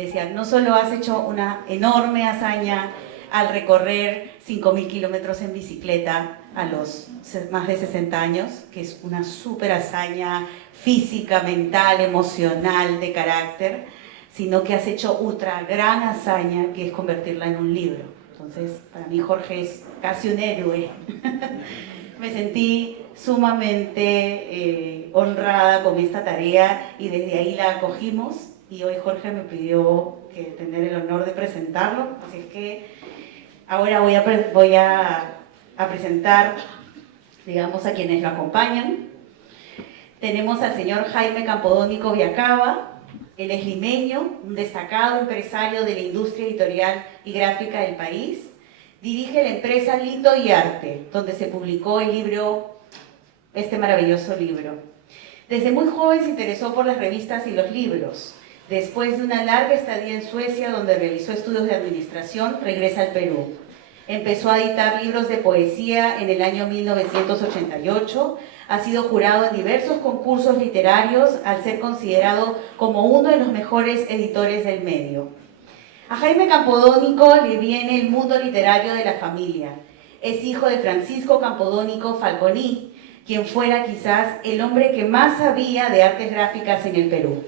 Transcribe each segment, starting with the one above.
Decía, no solo has hecho una enorme hazaña al recorrer 5.000 kilómetros en bicicleta a los más de 60 años, que es una súper hazaña física, mental, emocional, de carácter, sino que has hecho otra gran hazaña, que es convertirla en un libro. Entonces, para mí Jorge es casi un héroe. Me sentí sumamente honrada con esta tarea y desde ahí la acogimos, y hoy Jorge me pidió tener el honor de presentarlo, así es que ahora voy a presentar, digamos, a quienes lo acompañan. Tenemos al señor Jaime Campodónico Viacaba. Él es limeño, un destacado empresario de la industria editorial y gráfica del país. Dirige la empresa Lito y Arte, donde se publicó el libro, este maravilloso libro. Desde muy joven se interesó por las revistas y los libros. Después de una larga estadía en Suecia, donde realizó estudios de administración, regresa al Perú. Empezó a editar libros de poesía en el año 1988. Ha sido jurado en diversos concursos literarios al ser considerado como uno de los mejores editores del medio. A Jaime Campodónico le viene el mundo literario de la familia. Es hijo de Francisco Campodónico Falconi, quien fuera quizás el hombre que más sabía de artes gráficas en el Perú.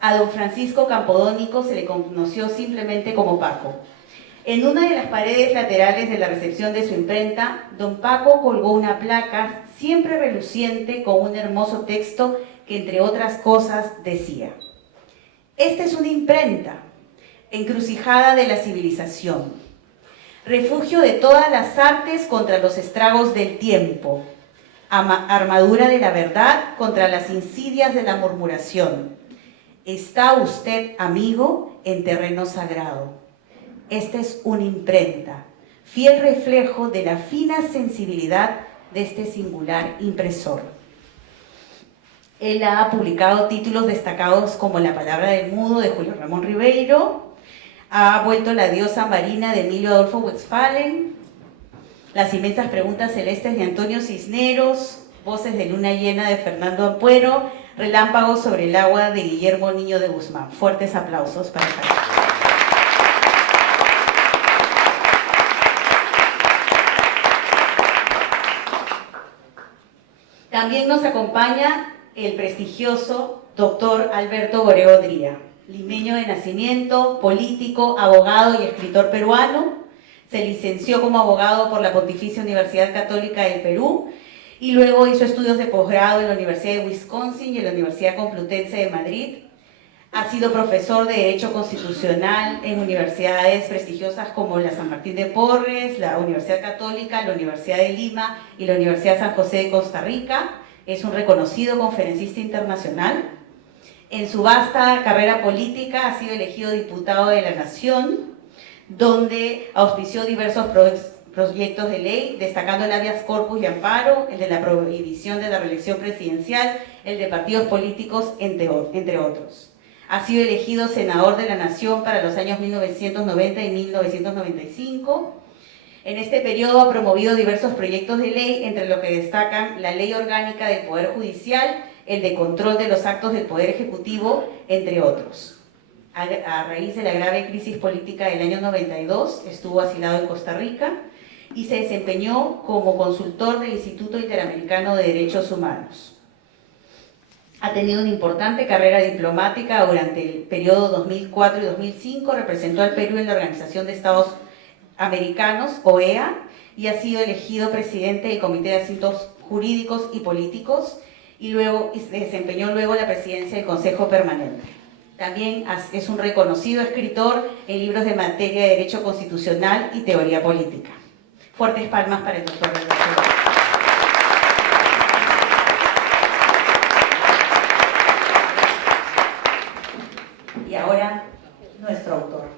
A don Francisco Campodónico se le conoció simplemente como Paco. En una de las paredes laterales de la recepción de su imprenta, don Paco colgó una placa siempre reluciente con un hermoso texto que, entre otras cosas, decía: esta es una imprenta, encrucijada de la civilización, refugio de todas las artes contra los estragos del tiempo, armadura de la verdad contra las insidias de la murmuración. Está usted, amigo, en terreno sagrado. Esta es una imprenta, fiel reflejo de la fina sensibilidad de este singular impresor. Él ha publicado títulos destacados como La palabra del mudo, de Julio Ramón Ribeiro, ha vuelto La diosa marina, de Emilio Adolfo Westphalen, Las inmensas preguntas celestes, de Antonio Cisneros, Voces de luna llena, de Fernando Ampuero, Relámpagos sobre el agua, de Guillermo Niño de Guzmán. Fuertes aplausos para Jaime. También nos acompaña el prestigioso doctor Alberto Boreo Dría, limeño de nacimiento, político, abogado y escritor peruano. Se licenció como abogado por la Pontificia Universidad Católica del Perú y luego hizo estudios de posgrado en la Universidad de Wisconsin y en la Universidad Complutense de Madrid. Ha sido profesor de Derecho Constitucional en universidades prestigiosas como la San Martín de Porres, la Universidad Católica, la Universidad de Lima y la Universidad San José de Costa Rica. Es un reconocido conferencista internacional. En su vasta carrera política ha sido elegido diputado de la Nación, donde auspició diversos proyectos de ley, destacando el habeas corpus y amparo, el de la prohibición de la reelección presidencial, el de partidos políticos, entre otros. Ha sido elegido senador de la Nación para los años 1990 y 1995. En este periodo ha promovido diversos proyectos de ley, entre los que destacan la Ley Orgánica del Poder Judicial, el de control de los actos del Poder Ejecutivo, entre otros. A raíz de la grave crisis política del año 92, estuvo asilado en Costa Rica y se desempeñó como consultor del Instituto Interamericano de Derechos Humanos. Ha tenido una importante carrera diplomática durante el periodo 2004 y 2005, representó al Perú en la Organización de Estados Americanos, OEA, y ha sido elegido presidente del Comité de Asuntos Jurídicos y Políticos, y luego desempeñó luego la presidencia del Consejo Permanente. También es un reconocido escritor en libros de materia de Derecho Constitucional y Teoría Política. Fuertes palmas para el doctor Alberto. Y ahora, nuestro autor.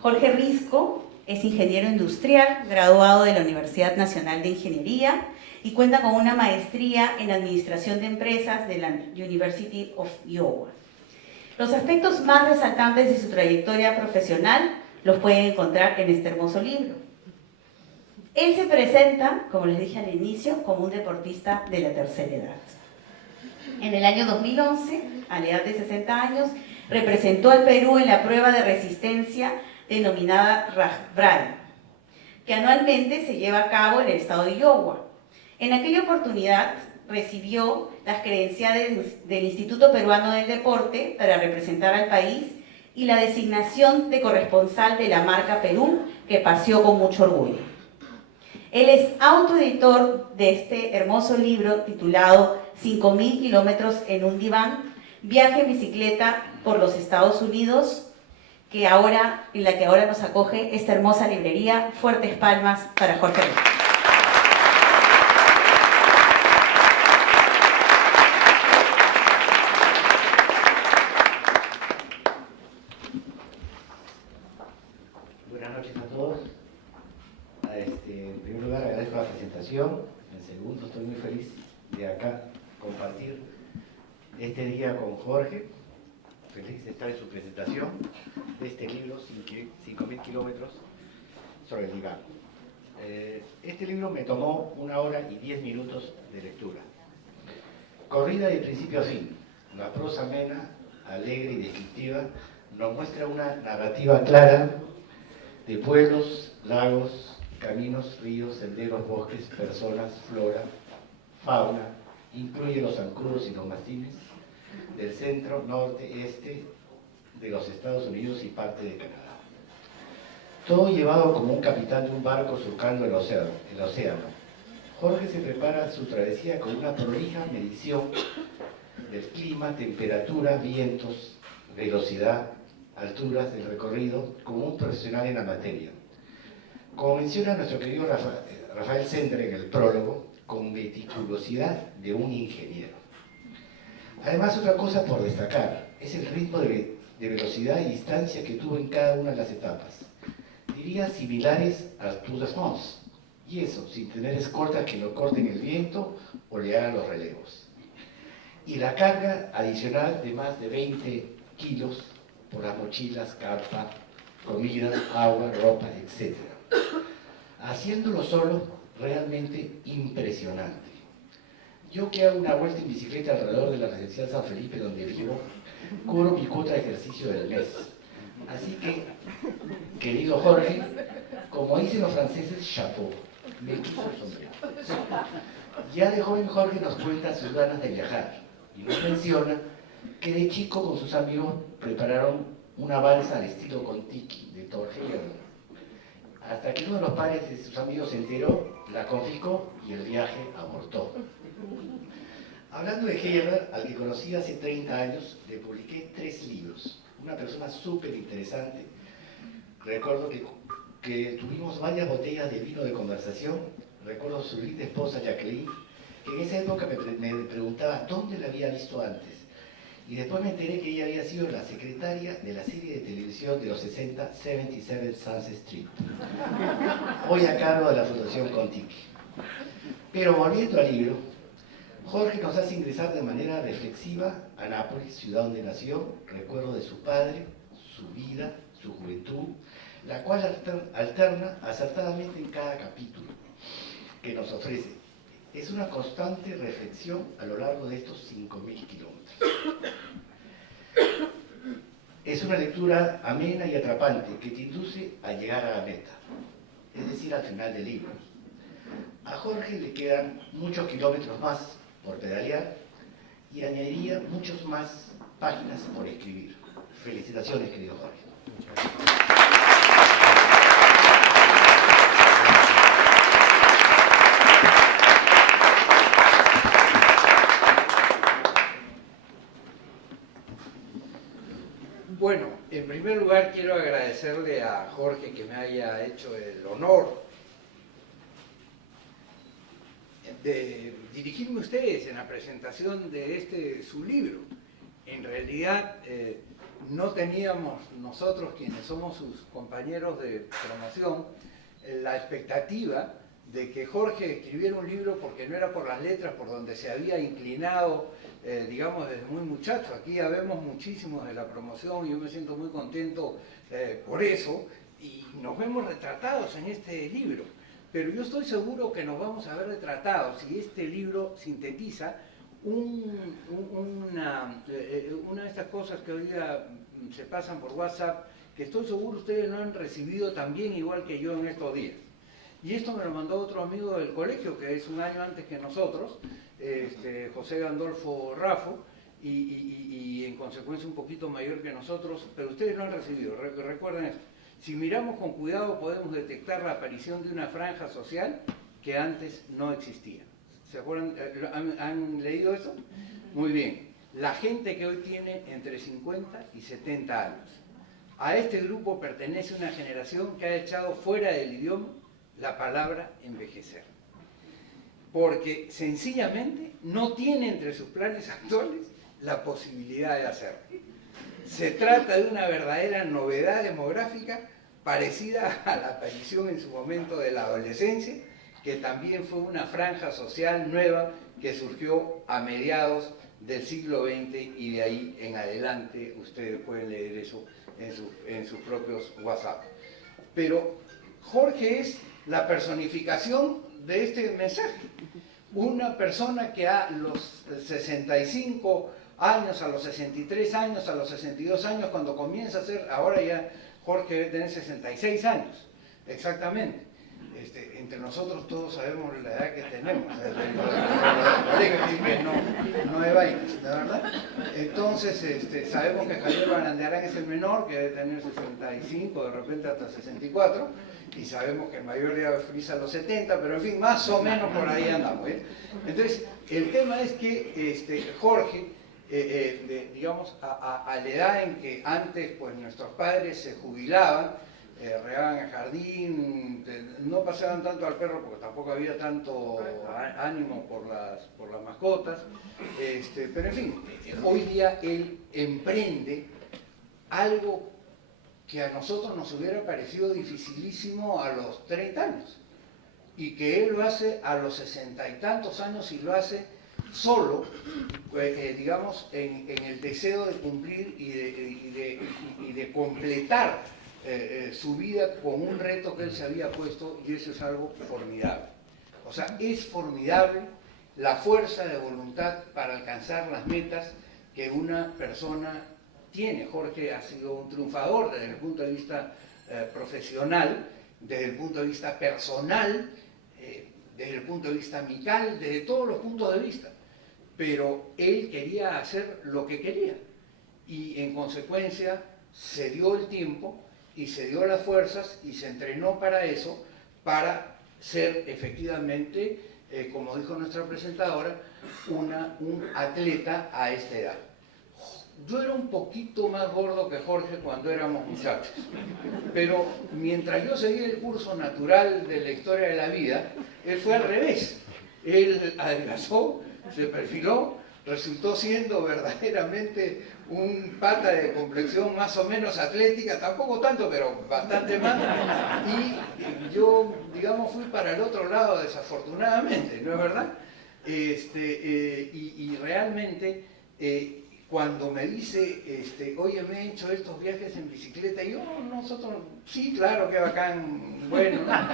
Jorge Risco es ingeniero industrial, graduado de la Universidad Nacional de Ingeniería y cuenta con una maestría en Administración de Empresas de la University of Iowa. Los aspectos más resaltantes de su trayectoria profesional los pueden encontrar en este hermoso libro. Él se presenta, como les dije al inicio, como un deportista de la tercera edad. En el año 2011, a la edad de 60 años, representó al Perú en la prueba de resistencia denominada RAJBRAI, que anualmente se lleva a cabo en el estado de Iowa. En aquella oportunidad recibió las credenciales del Instituto Peruano del Deporte para representar al país y la designación de corresponsal de la marca Perú, que paseó con mucho orgullo. Él es autoeditor de este hermoso libro titulado 5.000 kilómetros en un diván, viaje en bicicleta por los Estados Unidos, en la que ahora nos acoge esta hermosa librería. Fuertes palmas para Jorge Rico. Buenas noches a todos. En primer lugar agradezco la presentación. En segundo, estoy muy feliz de acá compartir este día con Jorge. Feliz de estar en su presentación de este libro, 5.000 kilómetros sobre el diván. Este libro me tomó 1 hora y 10 minutos de lectura. Corrida de principio a fin. La prosa amena, alegre y descriptiva nos muestra una narrativa clara de pueblos, lagos, caminos, ríos, senderos, bosques, personas, flora, fauna, incluye los zancudos y los mastines del centro, norte, este de los Estados Unidos y parte de Canadá. Todo llevado como un capitán de un barco surcando el océano. Jorge se prepara su travesía con una prolija medición del clima, temperatura, vientos, velocidad, alturas del recorrido, como un profesional en la materia. Como menciona nuestro querido Rafael Sendre en el prólogo, con meticulosidad de un ingeniero. Además, otra cosa por destacar, es el ritmo de velocidad y distancia que tuvo en cada una de las etapas. Diría similares al Tour de France, y eso, sin tener escoltas que no corten el viento o le hagan los relevos. Y la carga adicional de más de 20 kilos por las mochilas, carpa, comida, agua, ropa, etc. Haciéndolo solo, realmente impresionante. Yo que hago una vuelta en bicicleta alrededor de la residencial San Felipe, donde vivo, cubro mi cuota de ejercicio del mes. Así que, querido Jorge, como dicen los franceses, chapeau, me quito el sombrero. Ya de joven Jorge nos cuenta sus ganas de viajar y nos menciona que de chico con sus amigos prepararon una balsa al estilo Kon-Tiki de Thor Heyerdahl. Hasta que uno de los padres de sus amigos se enteró, la confiscó y el viaje abortó. Hablando de Heyerdahl, al que conocí hace 30 años, le publiqué 3 libros. Una persona súper interesante. Recuerdo que tuvimos varias botellas de vino de conversación. Recuerdo su linda esposa Jacqueline, que en esa época me preguntaba dónde la había visto antes. Y después me enteré que ella había sido la secretaria de la serie de televisión de los 60, 77 Sunset Street. Hoy a cargo de la Fundación Kon-Tiki. Pero volviendo al libro, Jorge nos hace ingresar de manera reflexiva a Nápoles, ciudad donde nació, recuerdo de su padre, su vida, su juventud, la cual alterna acertadamente en cada capítulo que nos ofrece. Es una constante reflexión a lo largo de estos 5.000 kilómetros. Es una lectura amena y atrapante que te induce a llegar a la meta, es decir, al final del libro. A Jorge le quedan muchos kilómetros más por pedalear y añadiría muchas más páginas por escribir. Felicitaciones, querido Jorge. Bueno, en primer lugar quiero agradecerle a Jorge que me haya hecho el honor de dirigirme a ustedes en la presentación de su libro. En realidad no teníamos nosotros, quienes somos sus compañeros de promoción, la expectativa de que Jorge escribiera un libro, porque no era por las letras por donde se había inclinado, digamos, desde muy muchacho. Aquí ya vemos muchísimos de la promoción y yo me siento muy contento por eso, y nos vemos retratados en este libro. Pero yo estoy seguro que nos vamos a ver retratados si este libro sintetiza una de estas cosas que hoy día se pasan por WhatsApp, que estoy seguro ustedes no han recibido también igual que yo en estos días. Y esto me lo mandó otro amigo del colegio, que es un año antes que nosotros, José Gandolfo Raffo, y en consecuencia un poquito mayor que nosotros, pero ustedes lo han recibido. Recuerden esto: si miramos con cuidado podemos detectar la aparición de una franja social que antes no existía. ¿Se acuerdan? ¿Han leído eso? Muy bien. La gente que hoy tiene entre 50 y 70 años. A este grupo pertenece una generación que ha echado fuera del idioma la palabra envejecer. Porque sencillamente no tiene entre sus planes actuales la posibilidad de hacerlo. Se trata de una verdadera novedad demográfica parecida a la aparición en su momento de la adolescencia, que también fue una franja social nueva que surgió a mediados del siglo XX, y de ahí en adelante ustedes pueden leer eso en sus propios WhatsApp. Pero Jorge es la personificación de este mensaje. Una persona que a los 65 años, a los 63 años, a los 62 años, cuando comienza a ser, ahora ya Jorge debe tener 66 años, exactamente. Entre nosotros todos sabemos la edad que tenemos, así que no hay vainas, ¿de verdad? Entonces, sabemos que Javier Barandiarán es el menor, que debe tener 65, de repente hasta 64, y sabemos que el mayor debe frisa a los 70, pero en fin, más o menos por ahí andamos, ¿eh? Entonces, el tema es que Jorge, digamos, a la edad en que antes pues nuestros padres se jubilaban, regaban el jardín, no paseaban tanto al perro porque tampoco había tanto ánimo por las mascotas, pero en fin, hoy día él emprende algo que a nosotros nos hubiera parecido dificilísimo a los 30 años, y que él lo hace a los 60 y tantos años, y lo hace solo, digamos, en el deseo de cumplir y de completar su vida con un reto que él se había puesto, y eso es algo formidable. O sea, es formidable la fuerza de voluntad para alcanzar las metas que una persona tiene. Jorge ha sido un triunfador desde el punto de vista profesional, desde el punto de vista personal, desde el punto de vista amical, desde todos los puntos de vista. Pero él quería hacer lo que quería, y en consecuencia se dio el tiempo y se dio las fuerzas y se entrenó para eso, para ser efectivamente, como dijo nuestra presentadora, un atleta a esta edad. Yo era un poquito más gordo que Jorge cuando éramos muchachos, pero mientras yo seguía el curso natural de la historia de la vida, él fue al revés. Él adelgazó, se perfiló, resultó siendo verdaderamente un pata de complexión más o menos atlética, tampoco tanto, pero bastante más, y yo, digamos, fui para el otro lado desafortunadamente, ¿no es verdad? Y realmente, cuando me dice, oye, me he hecho estos viajes en bicicleta, y yo, nosotros, sí, claro, qué bacán, bueno, ¿no?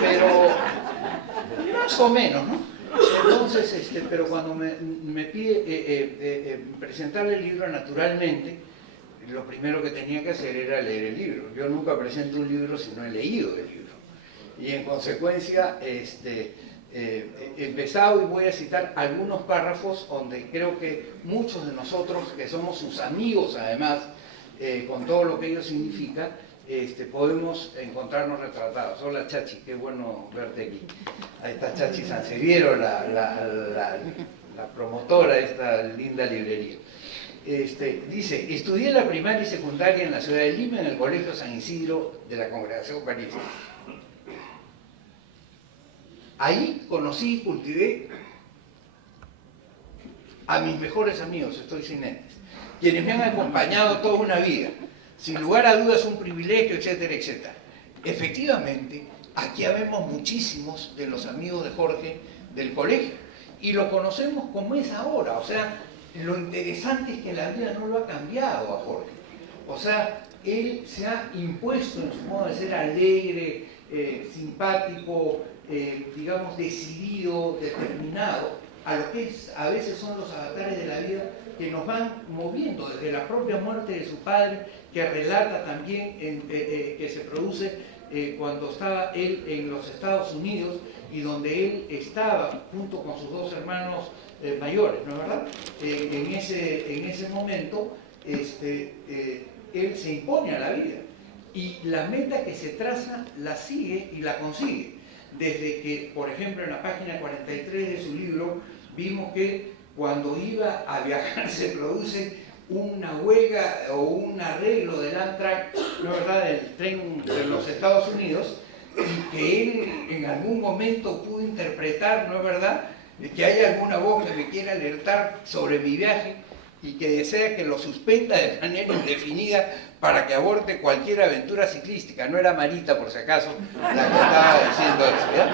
Pero más o menos, ¿no? Entonces, pero cuando me pide presentarle el libro, naturalmente, lo primero que tenía que hacer era leer el libro. Yo nunca presento un libro si no he leído el libro. Y en consecuencia, he empezado, y voy a citar algunos párrafos donde creo que muchos de nosotros, que somos sus amigos además, con todo lo que ello significa, podemos encontrarnos retratados. Hola Chachi, qué bueno verte aquí. Ahí está Chachi Sanseviero, la promotora de esta linda librería. Dice, estudié la primaria y secundaria en la ciudad de Lima, en el Colegio San Isidro de la Congregación Eucarística. Ahí conocí y cultivé a mis mejores amigos, estoy sin entes, quienes me han acompañado toda una vida. Sin lugar a dudas un privilegio, etcétera, etcétera. Efectivamente, aquí habemos muchísimos de los amigos de Jorge del colegio, y lo conocemos como es ahora. O sea, lo interesante es que la vida no lo ha cambiado a Jorge. O sea, él se ha impuesto en su modo de ser alegre, simpático, digamos, decidido, determinado, a lo que a veces son los avatares de la vida que nos van moviendo, desde la propia muerte de su padre, que relata también que se produce cuando estaba él en los Estados Unidos y donde él estaba junto con sus dos hermanos mayores, ¿no es verdad? En ese momento él se impone a la vida y la meta que se traza la sigue y la consigue. Desde que, por ejemplo, en la página 43 de su libro vimos que cuando iba a viajar se produce una huelga o un arreglo del Amtrak, ¿no es verdad?, del tren de los Estados Unidos, y que él en algún momento pudo interpretar, ¿no es verdad?, que hay alguna voz que me quiera alertar sobre mi viaje y que desea que lo suspenda de manera indefinida para que aborte cualquier aventura ciclística. No era Marita, por si acaso, la que estaba diciendo eso, ¿ya?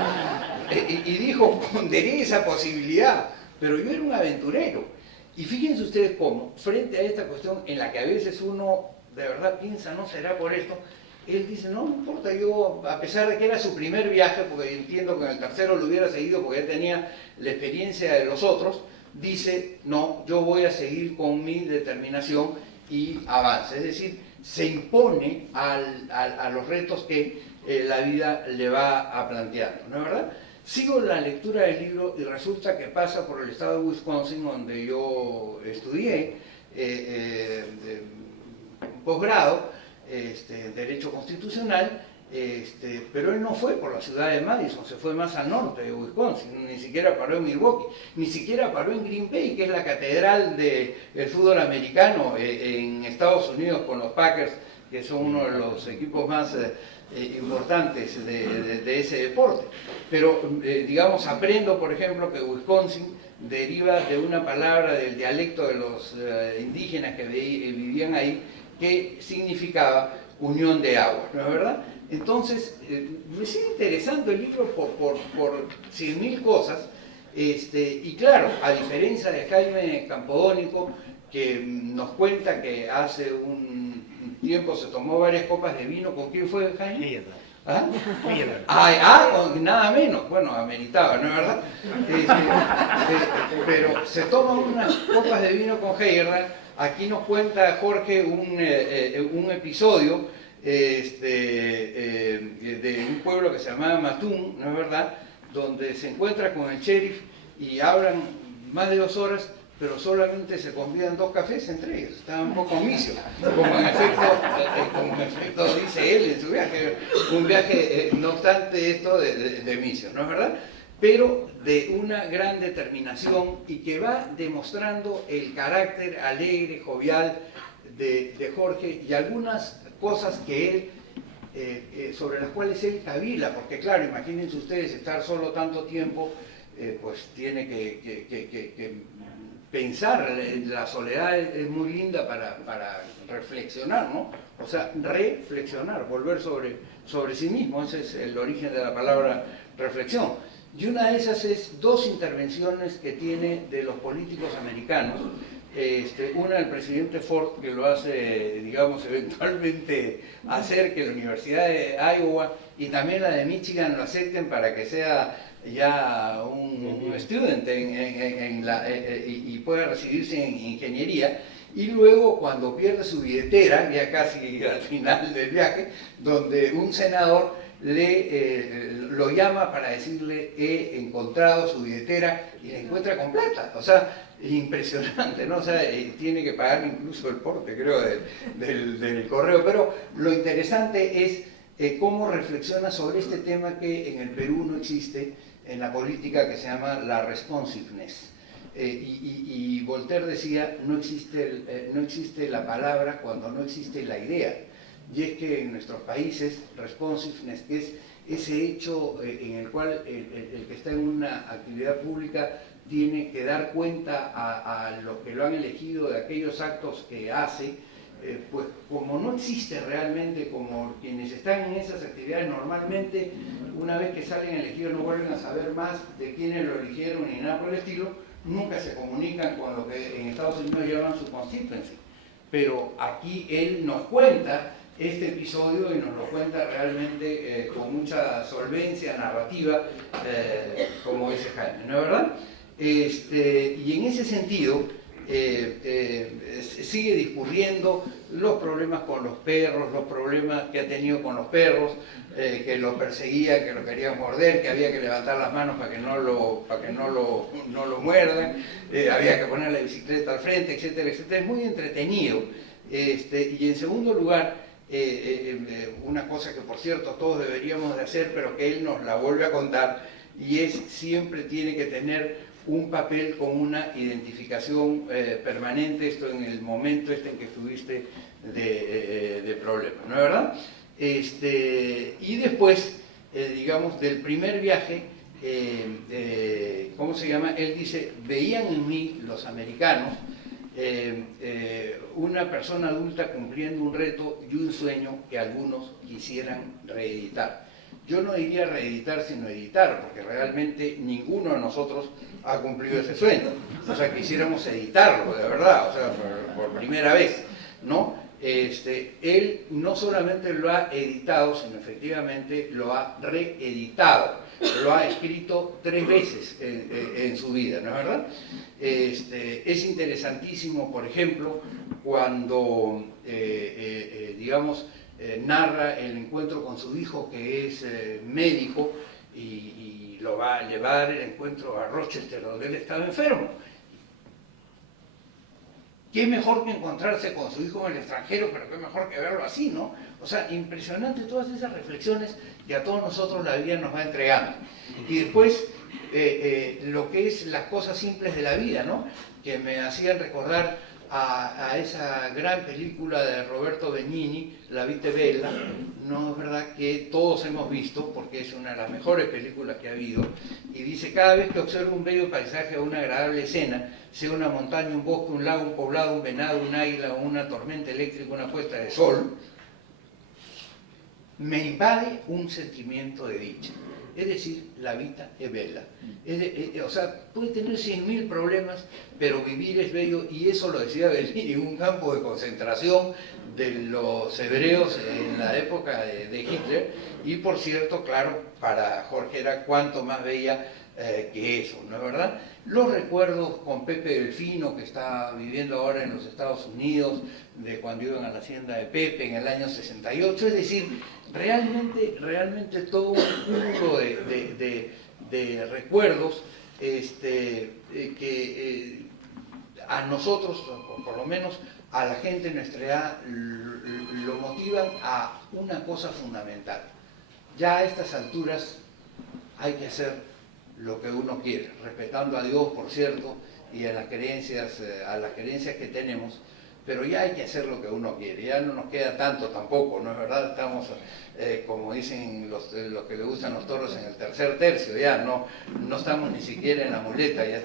Y dijo, ponderé esa posibilidad, pero yo era un aventurero. Y fíjense ustedes cómo, frente a esta cuestión en la que a veces uno de verdad piensa, no será por esto, él dice, no importa, yo, a pesar de que era su primer viaje, porque entiendo que en el tercero lo hubiera seguido porque ya tenía la experiencia de los otros, dice, no, yo voy a seguir con mi determinación y avanza. Es decir, se impone a los retos que la vida le va planteando, ¿no es verdad? Sigo la lectura del libro y resulta que pasa por el estado de Wisconsin, donde yo estudié posgrado en Derecho Constitucional, pero él no fue por la ciudad de Madison, se fue más al norte de Wisconsin, ni siquiera paró en Milwaukee, ni siquiera paró en Green Bay, que es la catedral del fútbol americano en Estados Unidos con los Packers, que son uno de los equipos más importantes de ese deporte. Pero, digamos, aprendo, por ejemplo, que Wisconsin deriva de una palabra del dialecto de los indígenas que vivían ahí, que significaba unión de aguas, ¿no es verdad? Entonces, me sigue interesando el libro por 100.000 cosas, y claro, a diferencia de Jaime Campodónico, que nos cuenta que hace un tiempo se tomó varias copas de vino. ¿Con quién fue, Jaime? ¿Ah? Nada menos. Bueno, ameritaba, ¿no es verdad? Pero se toma unas copas de vino con Heyerdahl. Aquí nos cuenta Jorge un episodio de un pueblo que se llamaba Matún, ¿no es verdad?, donde se encuentra con el sheriff y hablan más de 2 horas, pero solamente se convidan 2 cafés entre ellos. Estaban un poco omisios, como en efecto dice él en su viaje, un viaje, no obstante esto, de misión, ¿no es verdad?, pero de una gran determinación y que va demostrando el carácter alegre, jovial de Jorge y algunas cosas que él, sobre las cuales él cavila, porque claro, imagínense ustedes estar solo tanto tiempo, pues tiene que pensar, la soledad es muy linda para reflexionar, ¿no? O sea, reflexionar, volver sobre sí mismo, ese es el origen de la palabra reflexión. Y una de esas es 2 intervenciones que tiene de los políticos americanos, una del presidente Ford, que lo hace, digamos, eventualmente hacer que la Universidad de Iowa y también la de Michigan lo acepten para que sea ya un estudiante y pueda recibirse en ingeniería. Y luego, cuando pierde su billetera, ya casi al final del viaje, donde un senador lo llama para decirle, he encontrado su billetera y la encuentra completa. O sea, impresionante, ¿no? O sea, tiene que pagar incluso el porte, creo, del correo. Pero lo interesante es cómo reflexiona sobre este tema que en el Perú no existe en la política, que se llama la responsiveness. Y Voltaire decía, no existe la palabra cuando no existe la idea. Y es que en nuestros países, responsiveness es ese hecho en el cual el que está en una actividad pública tiene que dar cuenta a los que lo han elegido de aquellos actos que hace, pues como no existe realmente, como quienes están en esas actividades normalmente, una vez que salen elegidos no vuelven a saber más de quiénes lo eligieron ni nada por el estilo, nunca se comunican con lo que en Estados Unidos llaman su constituency. Pero aquí él nos cuenta este episodio y nos lo cuenta realmente con mucha solvencia narrativa, como dice Jaime, ¿no es verdad? Y en ese sentido sigue discurriendo los problemas con los perros, los problemas que ha tenido con los perros, que lo perseguían, que lo querían morder, que había que levantar las manos para que no lo muerdan, había que poner la bicicleta al frente, etcétera, etcétera. Es muy entretenido. Y en segundo lugar, una cosa que por cierto todos deberíamos de hacer, pero que él nos la vuelve a contar, y es siempre tiene que tener un papel con una identificación permanente, esto en el momento en que estuviste de problemas, ¿no es verdad? Y después, digamos, del primer viaje, ¿cómo se llama? Él dice, veían en mí, los americanos, una persona adulta cumpliendo un reto y un sueño que algunos quisieran reeditar. Yo no diría reeditar, sino editar, porque realmente ninguno de nosotros ha cumplido ese sueño. O sea, quisiéramos editarlo, de verdad, o sea, por primera vez, ¿no? Él no solamente lo ha editado, sino efectivamente lo ha reeditado. Lo ha escrito 3 veces en su vida, ¿no es verdad? Es interesantísimo, por ejemplo, cuando, digamos, narra el encuentro con su hijo, que es médico, y lo va a llevar el encuentro a Rochester, donde él estaba enfermo. ¿Qué mejor que encontrarse con su hijo en el extranjero, pero qué mejor que verlo así, ¿no? O sea, impresionante todas esas reflexiones que a todos nosotros la vida nos va entregando. Y después, lo que es las cosas simples de la vida, ¿no? Que me hacían recordar a esa gran película de Roberto Benigni, La vita è bella, no es verdad que todos hemos visto, porque es una de las mejores películas que ha habido, y dice, cada vez que observo un bello paisaje o una agradable escena, sea una montaña, un bosque, un lago, un poblado, un venado, un águila, una tormenta eléctrica, una puesta de sol, me invade un sentimiento de dicha. Es decir, la vida es bella. O sea, puede tener 100.000 problemas, pero vivir es bello, y eso lo decía Bellini, un campo de concentración de los hebreos en la época de Hitler, y por cierto, claro, para Jorge era cuanto más bella que eso, ¿no es verdad? Los recuerdos con Pepe Delfino, que está viviendo ahora en los Estados Unidos, de cuando iban a la hacienda de Pepe en el año 68, es decir, realmente todo un cúmulo de recuerdos que a nosotros, por lo menos a la gente de nuestra edad, lo motivan a una cosa fundamental. Ya a estas alturas hay que hacer lo que uno quiere, respetando a Dios, por cierto, y a las creencias que tenemos, pero ya hay que hacer lo que uno quiere, ya no nos queda tanto tampoco, ¿no es verdad? Estamos, como dicen los que le gustan los toros, en el tercer tercio, ya no estamos ni siquiera en la muleta, ya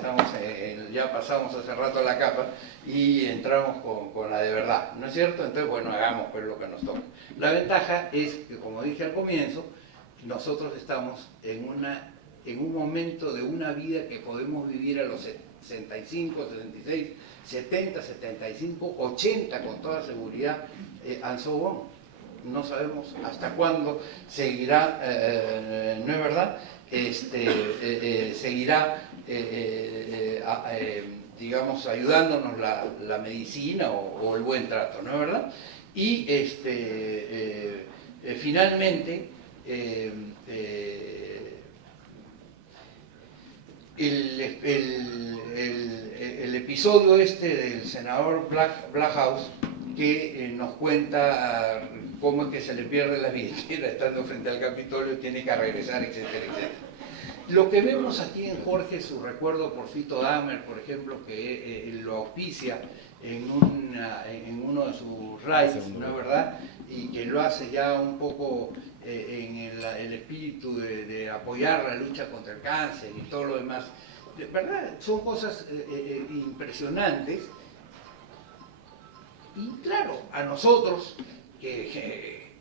ya pasamos hace rato la capa y entramos con la de verdad, ¿no es cierto? Entonces, bueno, hagamos pues lo que nos toca. La ventaja es que, como dije al comienzo, nosotros estamos en un momento de una vida que podemos vivir a los 65, 66, 70, 75, 80 con toda seguridad, and so on. No sabemos hasta cuándo seguirá, ¿no es verdad? Seguirá, digamos, ayudándonos la medicina o el buen trato, ¿no es verdad? Y finalmente, el episodio del senador Blackhouse, que nos cuenta cómo es que se le pierde la billetera estando frente al Capitolio y tiene que regresar, etcétera, etcétera. Lo que vemos aquí en Jorge, su recuerdo por Fito Dahmer, por ejemplo, que lo auspicia en uno de sus rides, ¿no es verdad? Y que lo hace ya un poco en el espíritu de apoyar la lucha contra el cáncer y todo lo demás. De verdad, son cosas impresionantes. Y claro, a nosotros, que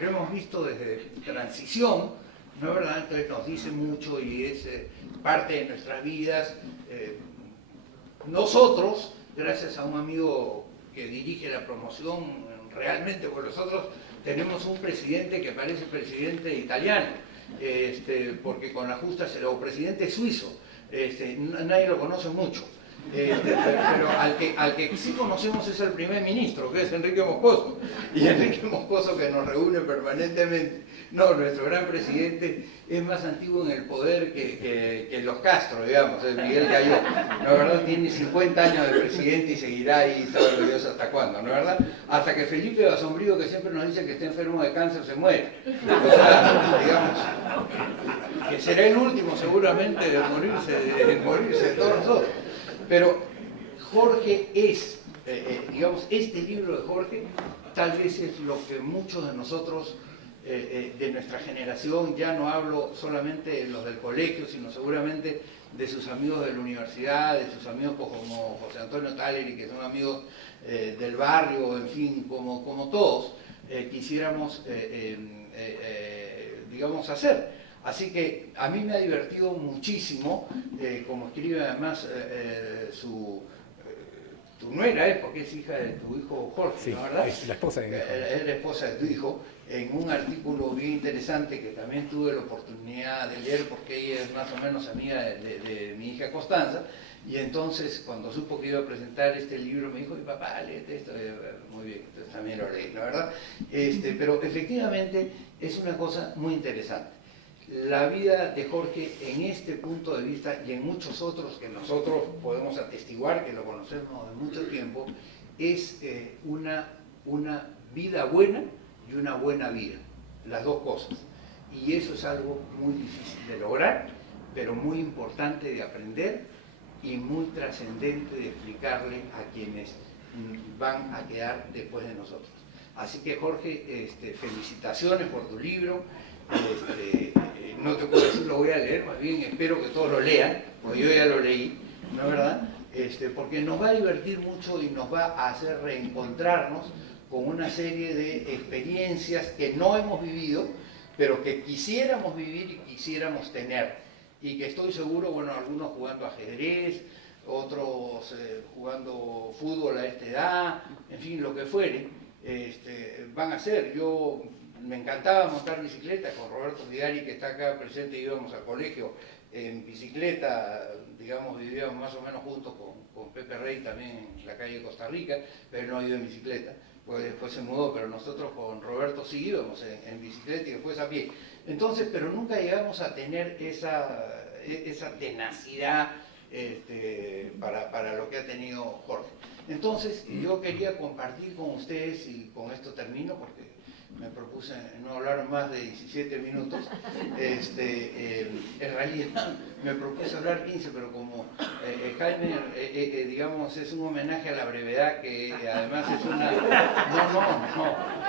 lo hemos visto desde transición, ¿no es verdad? Entonces nos dice mucho y es parte de nuestras vidas. Nosotros, gracias a un amigo que dirige la promoción, realmente, pues nosotros tenemos un presidente que parece presidente italiano, porque con la justa será, o presidente suizo, nadie lo conoce mucho. Pero al que sí conocemos es el primer ministro, que es Enrique Moscoso. Y Enrique Moscoso, que nos reúne permanentemente. No, nuestro gran presidente es más antiguo en el poder que los Castro, digamos, es Miguel Cayó. ¿No es verdad? Tiene 50 años de presidente y seguirá ahí, sabe Dios hasta cuándo, ¿no es verdad? Hasta que Felipe Basombrío, que siempre nos dice que está enfermo de cáncer, se muere. O sea, digamos, que será el último seguramente de morirse de todos nosotros. Pero Jorge es, digamos, este libro de Jorge tal vez es lo que muchos de nosotros de nuestra generación, ya no hablo solamente de los del colegio, sino seguramente de sus amigos de la universidad, de sus amigos como José Antonio Taleri, que son amigos del barrio, en fin, como todos, quisiéramos, digamos, hacer. Así que a mí me ha divertido muchísimo, como escribe además tu nuera, porque es hija de tu hijo Jorge, sí, ¿no, verdad? Es la esposa de mi hijo. Es la esposa de tu hijo, en un artículo bien interesante que también tuve la oportunidad de leer porque ella es más o menos amiga de mi hija Constanza, y entonces cuando supo que iba a presentar este libro me dijo, mi papá, léete esto, muy bien, entonces también lo leí, la verdad, pero efectivamente es una cosa muy interesante. La vida de Jorge en este punto de vista y en muchos otros que nosotros podemos atestiguar, que lo conocemos de mucho tiempo, es una vida buena y una buena vida, las dos cosas. Y eso es algo muy difícil de lograr, pero muy importante de aprender y muy trascendente de explicarle a quienes van a quedar después de nosotros. Así que Jorge, felicitaciones por tu libro. No te puedo decir lo voy a leer, más bien espero que todos lo lean, porque yo ya lo leí, ¿no es verdad? Porque nos va a divertir mucho y nos va a hacer reencontrarnos con una serie de experiencias que no hemos vivido, pero que quisiéramos vivir y quisiéramos tener. Y que estoy seguro, bueno, algunos jugando ajedrez, otros jugando fútbol a esta edad, en fin, lo que fuere, van a ser. Yo me encantaba montar bicicleta con Roberto Fidari, que está acá presente, íbamos al colegio en bicicleta, digamos, vivíamos más o menos juntos con Pepe Rey también en la calle Costa Rica, pero él no ha ido en bicicleta, pues después se mudó, pero nosotros con Roberto sí íbamos en bicicleta y después a pie. Entonces, pero nunca llegamos a tener esa tenacidad para lo que ha tenido Jorge. Entonces, yo quería compartir con ustedes, y con esto termino, porque me propuse no hablar más de 17 minutos, en realidad me propuse hablar 15, pero como Jaime, digamos, es un homenaje a la brevedad, que además es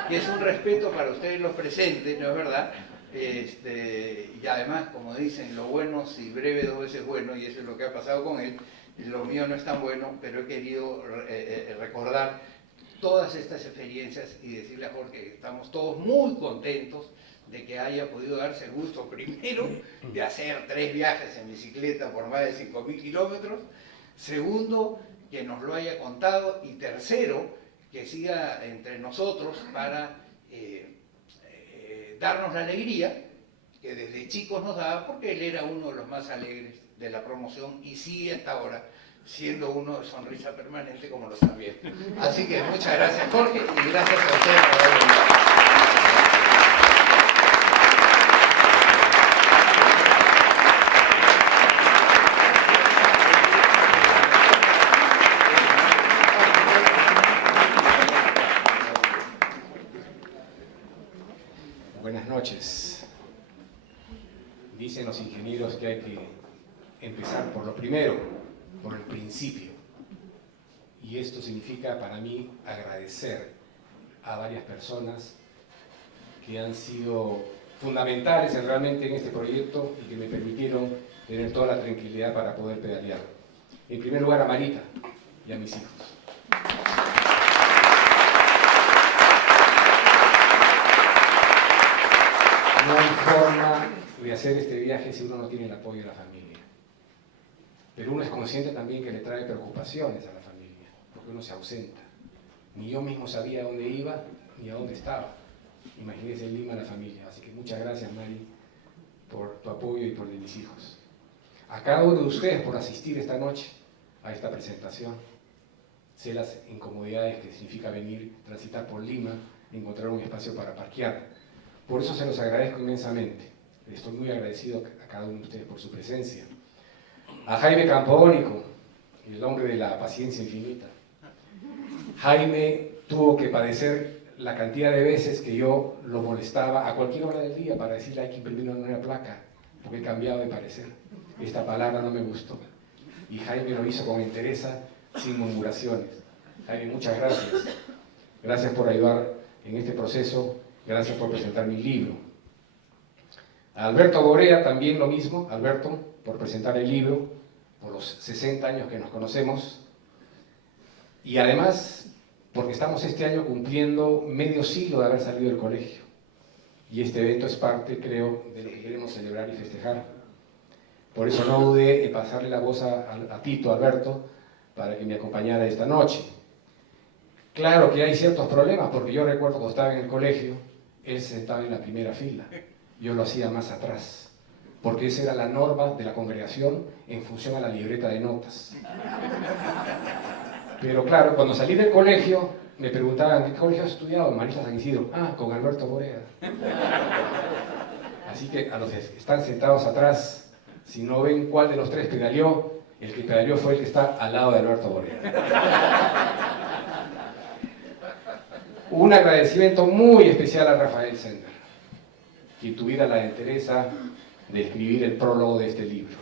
que es un respeto para ustedes los presentes, ¿no es verdad? Y además, como dicen, lo bueno si breve dos veces bueno, y eso es lo que ha pasado con él. Lo mío no es tan bueno, pero he querido recordar todas estas experiencias y decirle a Jorge que estamos todos muy contentos de que haya podido darse el gusto, primero, de hacer 3 viajes en bicicleta por más de 5.000 kilómetros, segundo, que nos lo haya contado, y tercero, que siga entre nosotros para darnos la alegría que desde chicos nos daba, porque él era uno de los más alegres de la promoción y sigue hasta ahora siendo uno de sonrisa permanente como lo está bien. Así que muchas gracias, Jorge, y gracias a ustedes por haber venido. Buenas noches. Dicen los ingenieros que hay que empezar por lo primero, por el principio. Y esto significa para mí agradecer a varias personas que han sido fundamentales realmente en este proyecto y que me permitieron tener toda la tranquilidad para poder pedalear. En primer lugar a Marita y a mis hijos. No hay forma de hacer este viaje si uno no tiene el apoyo de la familia. Pero uno es consciente también que le trae preocupaciones a la familia, porque uno se ausenta. Ni yo mismo sabía a dónde iba, ni a dónde estaba. Imagínense en Lima la familia. Así que muchas gracias, Mari, por tu apoyo y por el de mis hijos. a cada uno de ustedes por asistir esta noche a esta presentación. Sé las incomodidades que significa venir, transitar por Lima, encontrar un espacio para parquear. Por eso se los agradezco inmensamente. Estoy muy agradecido a cada uno de ustedes por su presencia. A Jaime Campodónico, el hombre de la paciencia infinita. Jaime tuvo que padecer la cantidad de veces que yo lo molestaba a cualquier hora del día para decirle hay que imprimir una placa, porque he cambiado de parecer. Esta palabra no me gustó. Y Jaime lo hizo con entereza, sin murmuraciones. Jaime, muchas gracias. Gracias por ayudar en este proceso. Gracias por presentar mi libro. A Alberto Borea también lo mismo. Alberto, por presentar el libro, por los 60 años que nos conocemos. Y además, porque estamos este año cumpliendo medio siglo de haber salido del colegio. Y este evento es parte, creo, de lo que queremos celebrar y festejar. Por eso no dudé en pasarle la voz a Tito, Alberto, para que me acompañara esta noche. Claro que hay ciertos problemas, porque yo recuerdo cuando estaba en el colegio, él sentaba en la primera fila, yo lo hacía más atrás, porque esa era la norma de la congregación en función a la libreta de notas. Pero claro, cuando salí del colegio, me preguntaban, ¿qué colegio has estudiado? Marisa San Isidro. Ah, con Alberto Borea. Así que a los que están sentados atrás, si no ven cuál de los tres pedaleó, el que pedaleó fue el que está al lado de Alberto Borea. Un agradecimiento muy especial a Rafael Sender, quien tuviera la entereza de escribir el prólogo de este libro.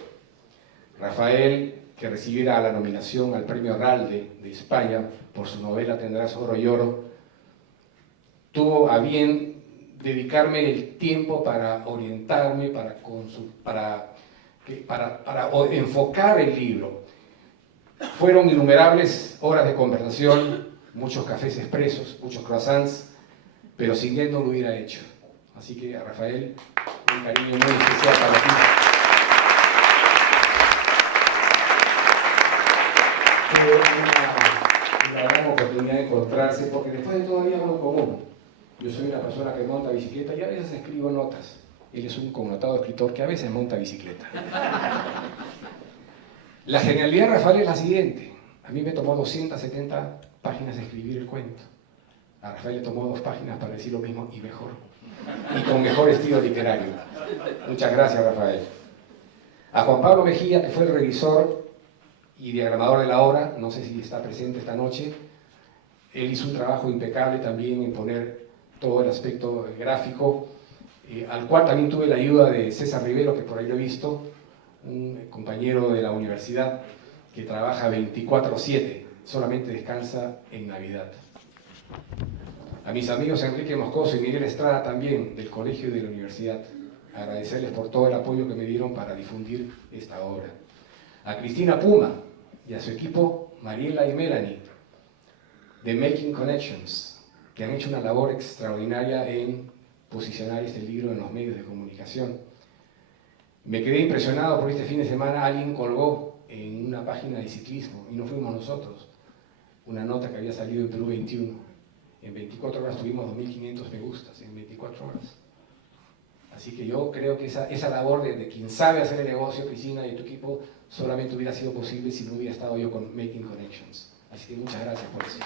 Rafael, que recibiera la nominación al Premio Ralde de España por su novela Tendrás oro y oro, tuvo a bien dedicarme el tiempo para orientarme, para enfocar el libro. Fueron innumerables horas de conversación, muchos cafés expresos, muchos croissants, pero sin él no lo hubiera hecho. Así que a Rafael, un cariño muy especial para ti. Fue una gran oportunidad de encontrarse, porque después de todo había algo común. Yo soy una persona que monta bicicleta y a veces escribo notas. Él es un connotado escritor que a veces monta bicicleta. La genialidad de Rafael es la siguiente. A mí me tomó 270 páginas escribir el cuento. A Rafael le tomó 2 páginas para decir lo mismo y mejor. Y con mejor estilo literario. Muchas gracias, Rafael. A Juan Pablo Mejía, que fue el revisor y diagramador de la obra, no sé si está presente esta noche. Él hizo un trabajo impecable también en poner todo el aspecto gráfico, al cual también tuve la ayuda de César Rivero, que por ahí lo he visto, un compañero de la universidad que trabaja 24/7, solamente descansa en Navidad. A mis amigos Enrique Moscoso y Miguel Estrada también, del colegio y de la universidad, agradecerles por todo el apoyo que me dieron para difundir esta obra. A Cristina Puma y a su equipo Mariela y Melanie, de Making Connections, que han hecho una labor extraordinaria en posicionar este libro en los medios de comunicación. Me quedé impresionado porque este fin de semana alguien colgó en una página de ciclismo, y no fuimos nosotros, una nota que había salido en Perú 21. En 24 horas tuvimos 2.500 me gustas, en 24 horas. Así que yo creo que esa labor de quien sabe hacer el negocio, Cristina y tu equipo, solamente hubiera sido posible si no hubiera estado yo con Making Connections. Así que muchas gracias por eso.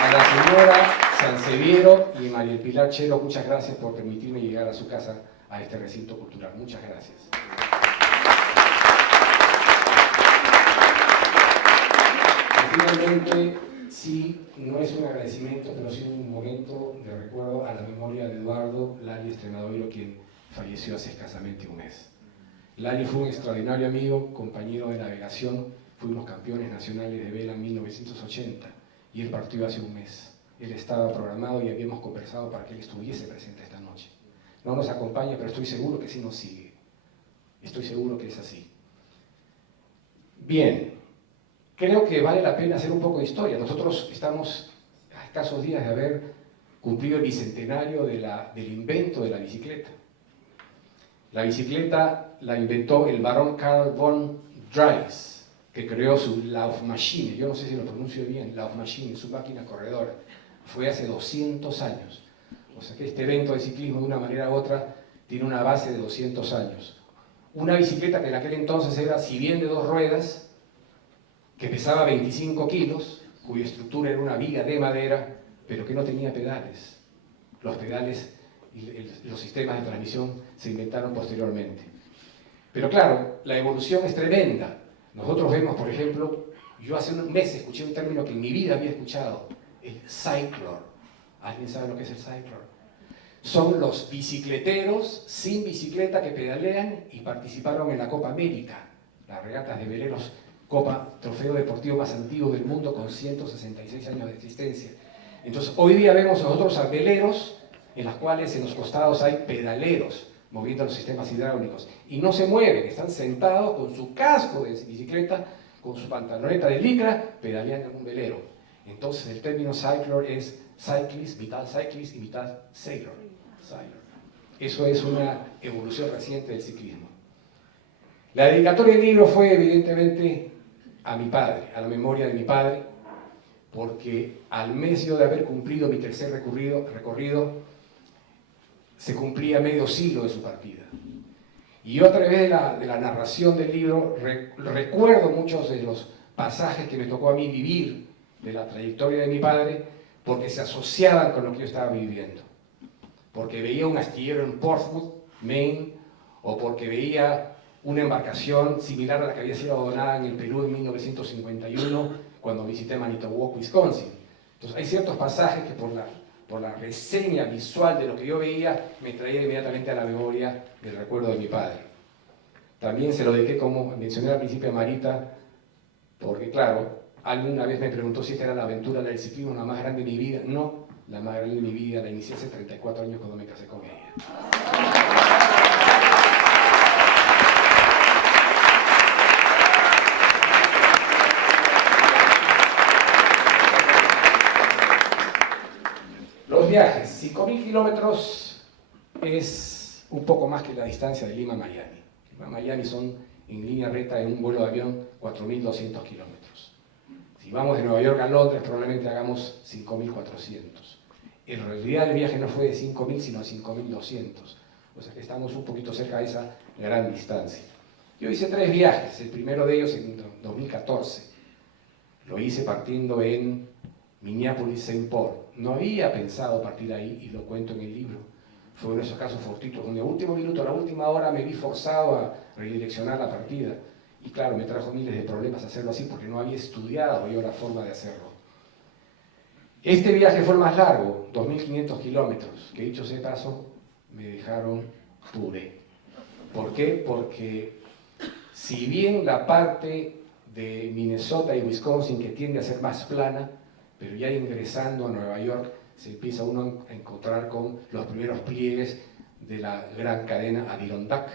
A la señora Sanseviero y María El Pilar Chelo, muchas gracias por permitirme llegar a su casa, a este recinto cultural. Muchas gracias. Y finalmente, sí, no es un agradecimiento, pero sí un momento de recuerdo a la memoria de Eduardo Lali Estremadoviro, quien falleció hace escasamente un mes. Lali fue un extraordinario amigo, compañero de navegación, fuimos campeones nacionales de vela en 1980 y él partió hace un mes. Él estaba programado y habíamos conversado para que él estuviese presente esta noche. No nos acompaña, pero estoy seguro que sí nos sigue. Estoy seguro que es así. Bien, creo que vale la pena hacer un poco de historia. Nosotros estamos a escasos días de haber cumplido el bicentenario del invento de la bicicleta. La bicicleta la inventó el barón Karl von Drais, que creó su Laufmaschine, yo no sé si lo pronuncio bien, Laufmaschine, su máquina corredora. Fue hace 200 años. O sea que este evento de ciclismo, de una manera u otra, tiene una base de 200 años. Una bicicleta que en aquel entonces era, si bien de 2 ruedas, que pesaba 25 kilos, cuya estructura era una viga de madera, pero que no tenía pedales. Los pedales y los sistemas de transmisión se inventaron posteriormente. Pero claro, la evolución es tremenda. Nosotros vemos, por ejemplo, yo hace unos meses escuché un término que en mi vida había escuchado, el cyclor. ¿Alguien sabe lo que es el cyclor? Son los bicicleteros sin bicicleta que pedalean y participaron en la Copa América, las regatas de veleros, Copa, trofeo deportivo más antiguo del mundo con 166 años de existencia. Entonces, hoy día vemos nosotros a veleros en las cuales en los costados hay pedaleros moviendo los sistemas hidráulicos y no se mueven, están sentados con su casco de bicicleta, con su pantaloneta de licra, pedaleando en un velero. Entonces el término cyclor es cyclist, mitad cyclist y mitad sailor. Eso es una evolución reciente del ciclismo. La dedicatoria del libro fue evidentemente a mi padre, a la memoria de mi padre, porque al mes yo de haber cumplido mi tercer recorrido, se cumplía medio siglo de su partida. Y yo a través de la narración del libro recuerdo muchos de los pasajes que me tocó a mí vivir de la trayectoria de mi padre, porque se asociaban con lo que yo estaba viviendo. Porque veía un astillero en Portsmouth, Maine, o porque veía una embarcación similar a la que había sido donada en el Perú en 1951, cuando visité Manitowoc, Wisconsin. Entonces hay ciertos pasajes que por la reseña visual de lo que yo veía, me traía inmediatamente a la memoria el recuerdo de mi padre. También se lo dediqué, como mencioné al principio, a Marita, porque claro, alguna vez me preguntó si esta era la aventura del ciclismo la más grande de mi vida. No, la más grande de mi vida la inicié hace 34 años cuando me casé con ella. Los viajes, 5.000 kilómetros es un poco más que la distancia de Lima a Miami. Lima a Miami son en línea recta en un vuelo de avión 4.200 kilómetros. Si vamos de Nueva York a Londres probablemente hagamos 5.400. En realidad el viaje no fue de 5.000 sino de 5.200. O sea que estamos un poquito cerca de esa gran distancia. Yo hice 3 viajes, el primero de ellos en 2014. Lo hice partiendo en Minneapolis, St. Paul. No había pensado partir ahí y lo cuento en el libro. Fue uno de esos casos fortuitos donde a último minuto, a la última hora me vi forzado a redireccionar la partida. Y claro, me trajo miles de problemas hacerlo así porque no había estudiado yo la forma de hacerlo. Este viaje fue el más largo, 2.500 kilómetros, que dicho sea de paso, me dejaron puré. ¿Por qué? Porque si bien la parte de Minnesota y Wisconsin que tiende a ser más plana, pero ya ingresando a Nueva York se empieza uno a encontrar con los primeros pliegues de la gran cadena Adirondack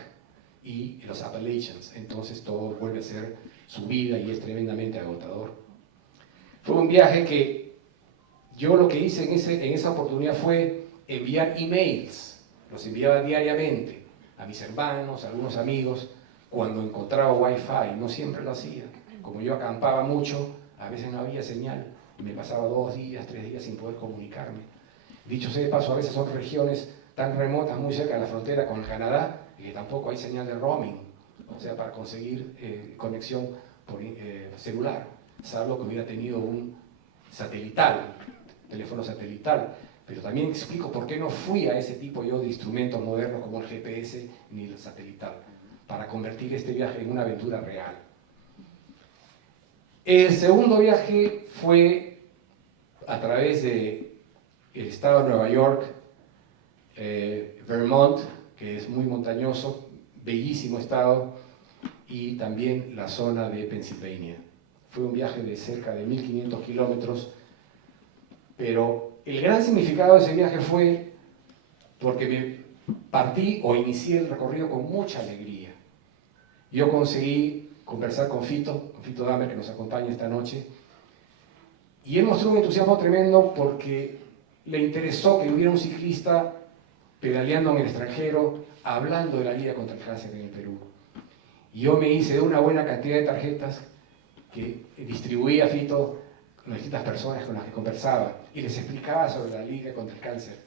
y los Appalachians. Entonces todo vuelve a ser subida y es tremendamente agotador. Fue un viaje que yo lo que hice en esa oportunidad fue enviar emails, los enviaba diariamente a mis hermanos, a algunos amigos, cuando encontraba wifi, no siempre lo hacía. Como yo acampaba mucho, a veces no había señal, y me pasaba 2 días, 3 días sin poder comunicarme. Dicho sea de paso, a veces son regiones tan remotas, muy cerca de la frontera con Canadá, y que tampoco hay señal de roaming, o sea, para conseguir conexión por celular, salvo que hubiera tenido un satelital, teléfono satelital. Pero también explico por qué no fui a ese tipo yo de instrumentos modernos como el GPS ni el satelital, para convertir este viaje en una aventura real. El segundo viaje fue a través del estado de Nueva York, Vermont, que es muy montañoso, bellísimo estado, y también la zona de Pennsylvania. Fue un viaje de cerca de 1.500 kilómetros, pero el gran significado de ese viaje fue porque me partí o inicié el recorrido con mucha alegría. Yo conseguí conversar con Fito Damer, que nos acompaña esta noche, y él mostró un entusiasmo tremendo porque le interesó que hubiera un ciclista pedaleando en el extranjero, hablando de la liga contra el cáncer en el Perú. Y yo me hice de una buena cantidad de tarjetas que distribuí a Fito con las distintas personas con las que conversaba y les explicaba sobre la liga contra el cáncer.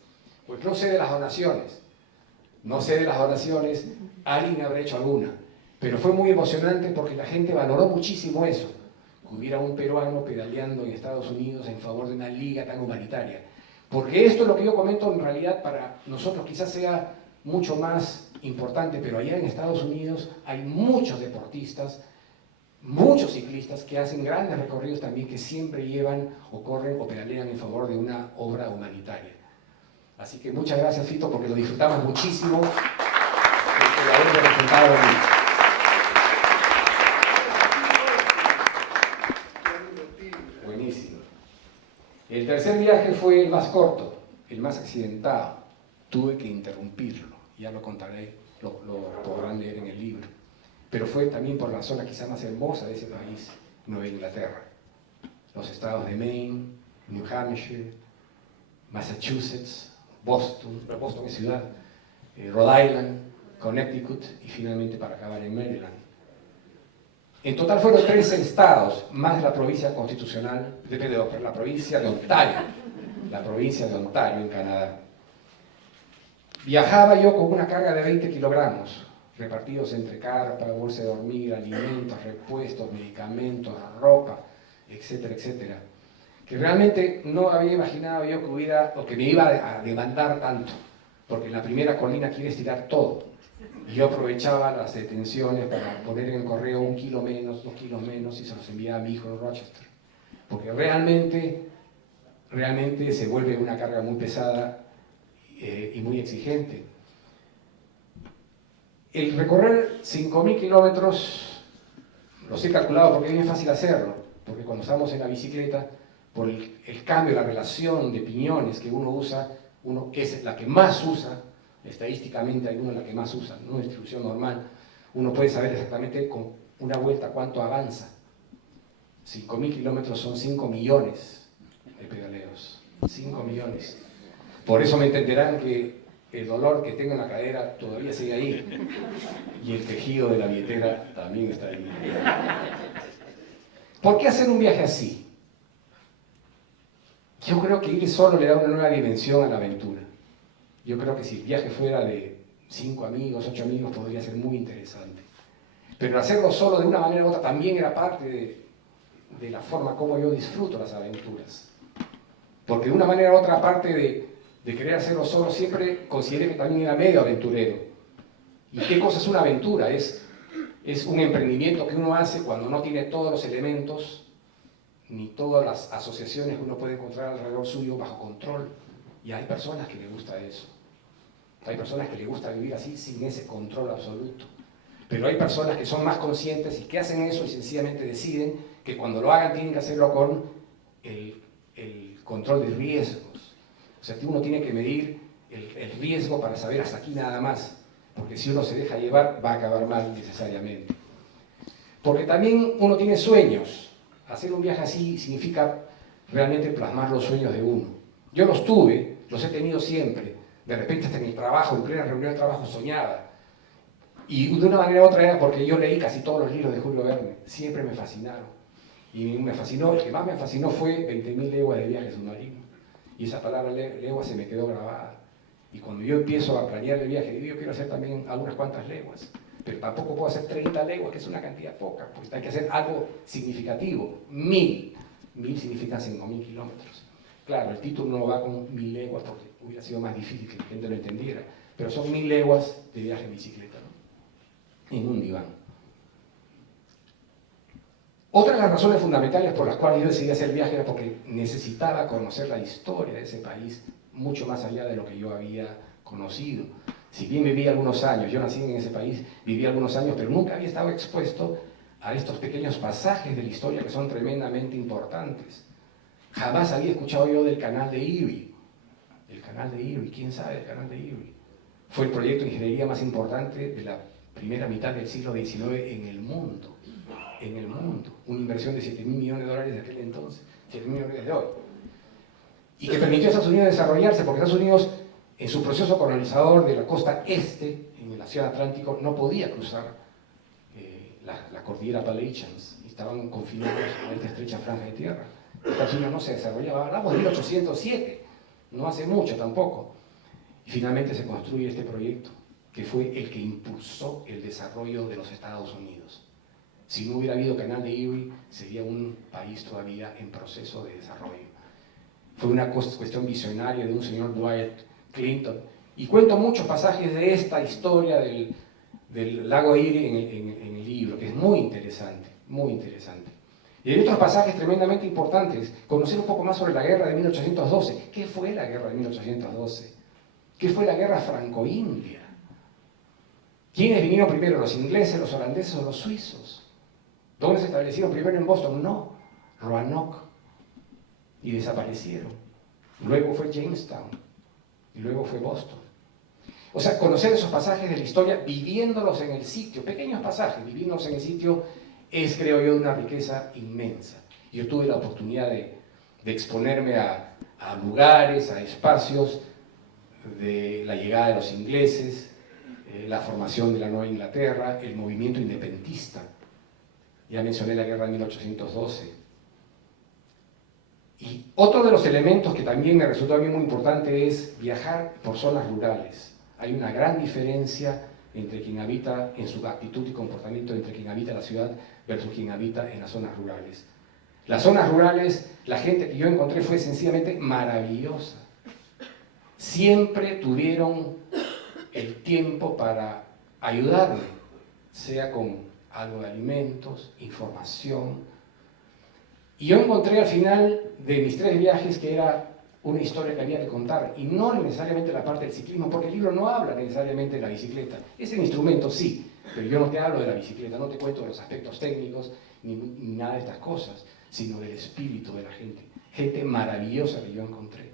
Pues no sé de las donaciones, No sé de las donaciones, alguien habrá hecho alguna, pero fue muy emocionante porque la gente valoró muchísimo eso, que hubiera un peruano pedaleando en Estados Unidos en favor de una liga tan humanitaria. Porque esto es lo que yo comento en realidad para nosotros quizás sea mucho más importante, pero allá en Estados Unidos hay muchos deportistas, muchos ciclistas que hacen grandes recorridos también que siempre llevan o corren o pedalean en favor de una obra humanitaria. Así que muchas gracias, Fito, porque lo disfrutamos muchísimo de haber representado a mí. Buenísimo. El tercer viaje fue el más corto, el más accidentado. Tuve que interrumpirlo, ya lo contaré, lo podrán leer en el libro. Pero fue también por la zona quizá más hermosa de ese país, Nueva Inglaterra. Los estados de Maine, New Hampshire, Massachusetts, Boston es ciudad, Rhode Island, Connecticut y finalmente para acabar en Maryland. En total fueron 13 estados, más de la provincia constitucional, la provincia de Ontario en Canadá. Viajaba yo con una carga de 20 kilogramos, repartidos entre carpa, bolsa de dormir, alimentos, repuestos, medicamentos, ropa, etcétera, etcétera. Que realmente no había imaginado yo que hubiera, o que me iba a demandar tanto, porque en la primera colina quieres tirar todo. Y yo aprovechaba las detenciones para poner en el correo 1 kilo menos, 2 kilos menos, y se los enviaba a mi hijo en Rochester. Porque realmente se vuelve una carga muy pesada y muy exigente. El recorrer 5.000 kilómetros, los he calculado porque es bien fácil hacerlo, porque cuando estamos en la bicicleta, por el cambio, la relación de piñones que uno usa, uno es la que más usa, estadísticamente hay uno la que más usa, no una distribución normal, uno puede saber exactamente con una vuelta cuánto avanza. 5.000 kilómetros son 5 millones de pedaleos, 5 millones. Por eso me entenderán que el dolor que tengo en la cadera todavía sigue ahí, y el tejido de la billetera también está ahí. ¿Por qué hacer un viaje así? Yo creo que ir solo le da una nueva dimensión a la aventura. Yo creo que si el viaje fuera de 5 amigos, 8 amigos, podría ser muy interesante. Pero hacerlo solo de una manera u otra también era parte de la forma como yo disfruto las aventuras. Porque de una manera u otra, aparte de querer hacerlo solo, siempre consideré que también era medio aventurero. ¿Y qué cosa es una aventura? Es un emprendimiento que uno hace cuando no tiene todos los elementos ni todas las asociaciones que uno puede encontrar alrededor suyo bajo control. Y hay personas que les gusta eso. Hay personas que les gusta vivir así sin ese control absoluto. Pero hay personas que son más conscientes y que hacen eso y sencillamente deciden que cuando lo hagan tienen que hacerlo con el control de riesgos. O sea, que uno tiene que medir el riesgo para saber hasta aquí nada más. Porque si uno se deja llevar va a acabar mal necesariamente. Porque también uno tiene sueños. Hacer un viaje así significa realmente plasmar los sueños de uno. Yo los tuve, los he tenido siempre. De repente hasta en el trabajo, en plena reunión de trabajo soñaba. Y de una manera u otra era porque yo leí casi todos los libros de Julio Verne. Siempre me fascinaron. Y me fascinó, el que más me fascinó fue 20.000 leguas de viaje submarino. Y esa palabra legua se me quedó grabada. Y cuando yo empiezo a planear el viaje, digo, yo quiero hacer también algunas cuantas leguas. Pero tampoco puedo hacer 30 leguas, que es una cantidad poca, porque hay que hacer algo significativo. 1.000 significa 5.000 kilómetros. Claro, el título no va con 1.000 leguas porque hubiera sido más difícil que la gente lo entendiera, pero son 1.000 leguas de viaje en bicicleta, ¿no? En un diván. Otra de las razones fundamentales por las cuales yo decidí hacer el viaje era porque necesitaba conocer la historia de ese país mucho más allá de lo que yo había conocido. Si bien viví algunos años, yo nací en ese país, viví algunos años, pero nunca había estado expuesto a estos pequeños pasajes de la historia que son tremendamente importantes. Jamás había escuchado yo del canal de Erie. El canal de Erie, ¿quién sabe del canal de Erie? Fue el proyecto de ingeniería más importante de la primera mitad del siglo XIX en el mundo. En el mundo. Una inversión de $7.000 millones de aquel entonces, $7.000 millones de hoy. Y que permitió a Estados Unidos desarrollarse, porque Estados Unidos, en su proceso colonizador de la costa este, en el Océano Atlántico, no podía cruzar la cordillera Appalachians, y estaban confinados a esta estrecha franja de tierra. Estados Unidos no se desarrollaba, hablamos de 1807, no hace mucho tampoco. Y finalmente se construye este proyecto, que fue el que impulsó el desarrollo de los Estados Unidos. Si no hubiera habido Canal de Erie, sería un país todavía en proceso de desarrollo. Fue una cuestión visionaria de un señor Dwight Clinton. Y cuento muchos pasajes de esta historia del lago Erie en el libro, que es muy interesante, muy interesante. Y hay otros pasajes tremendamente importantes. Conocer un poco más sobre la guerra de 1812. ¿Qué fue la guerra de 1812? ¿Qué fue la guerra franco-india? ¿Quiénes vinieron primero, los ingleses, los holandeses o los suizos? ¿Dónde se establecieron primero en Boston? No, Roanoke. Y desaparecieron. Luego fue Jamestown. Y luego fue Boston. O sea, conocer esos pasajes de la historia, viviéndolos en el sitio, pequeños pasajes, viviéndolos en el sitio, es, creo yo, una riqueza inmensa. Yo tuve la oportunidad de exponerme a lugares, a espacios de la llegada de los ingleses, la formación de la Nueva Inglaterra, el movimiento independentista. Ya mencioné la guerra de 1812. Y otro de los elementos que también me resultó a mí muy importante es viajar por zonas rurales. Hay una gran diferencia entre quien habita en su actitud y comportamiento, entre quien habita en la ciudad versus quien habita en las zonas rurales. Las zonas rurales, la gente que yo encontré fue sencillamente maravillosa. Siempre tuvieron el tiempo para ayudarme, sea con algo de alimentos, información. Y yo encontré al final de mis 3 viajes que era una historia que había que contar, y no necesariamente la parte del ciclismo, porque el libro no habla necesariamente de la bicicleta. Es el instrumento, sí, pero yo no te hablo de la bicicleta, no te cuento de los aspectos técnicos, ni nada de estas cosas, sino del espíritu de la gente. Gente maravillosa que yo encontré.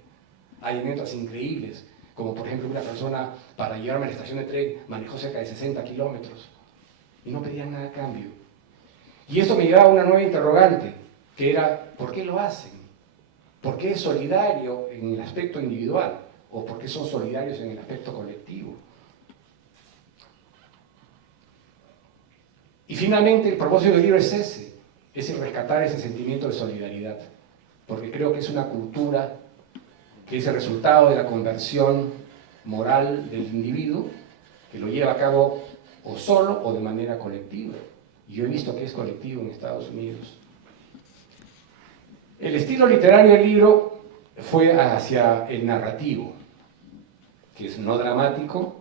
Hay anécdotas increíbles, como por ejemplo una persona para llevarme a la estación de tren manejó cerca de 60 kilómetros y no pedían nada a cambio. Y esto me llevaba a una nueva interrogante, que era, ¿por qué lo hacen? ¿Por qué es solidario en el aspecto individual? ¿O por qué son solidarios en el aspecto colectivo? Y finalmente el propósito del libro es ese, es el rescatar ese sentimiento de solidaridad, porque creo que es una cultura que es el resultado de la conversión moral del individuo, que lo lleva a cabo o solo o de manera colectiva. Y yo he visto que es colectivo en Estados Unidos. El estilo literario del libro fue hacia el narrativo, que es no dramático